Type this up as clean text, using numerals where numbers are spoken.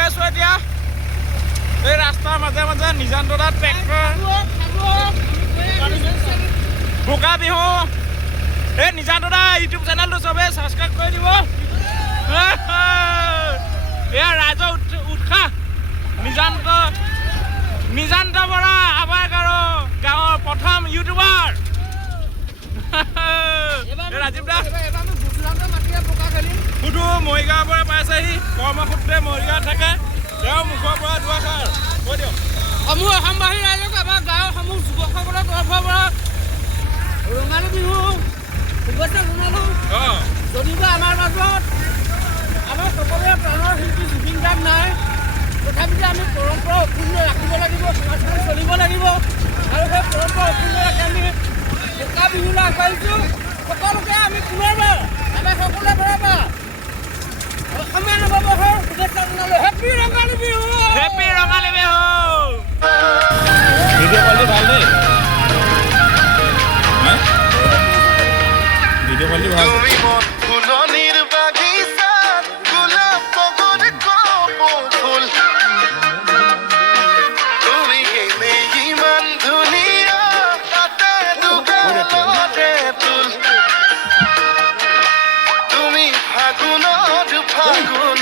গৈ আছো এতিয়া এই ৰাস্তাৰ মাজে মাজে নিজান দাদাৰ ট্ৰেক্টৰ বোকা বিহু এই নিজান দাদা ইউটিউব চেনেলটো চবে ছাবস্ক্ৰাইব কৰি দিব এয়া ৰাইজৰ উৎসাহ নিজান্ত বৰা আৱাক আৰু গাঁৱৰ প্ৰথম ইউটিউবাৰ ৰাজীৱ দা সুধো মৰিগাঁৱৰ পৰা পাইছেহি কৰ্মসূত্ৰে মৰিগাঁৱত থাকে তেওঁ মুখৰ পৰা দুআষাৰ কৈ দিয়ক সমূহ অসমবাসী ৰাইজক আমাৰ গাঁৱৰ সমূহ যুৱকসকলৰ তৰফৰ পৰা ৰঙালী বিহু শুভেচ্ছা জনালোঁ যদিও আমাৰ মাজত আমাৰ সকলোৰে প্ৰাণৰ শিল্পী জুবিন গাৰ্গ নাই তথাপিতো আমি পৰম্পৰা অক্ষুণ্ণ ৰাখিব লাগিব সমাজখন চলিব লাগিব আৰু সেই পৰম্পৰা অক্ষুণ্ণ ৰাখি আমি বোকা বিহুলৈ আগবাঢ়িছোঁ সকলোকে আমি পুনৰবাৰ আমাৰ সকলোৰে পৰা অসমীয়া নৱবৰ্ষৰ শুভেচ্ছা জনালোঁ happy Rongali Bihu happy Rongali Bihu video' quality ভাল দেই ভিডিঅ' কোৱালিটি ভাল ফাগুন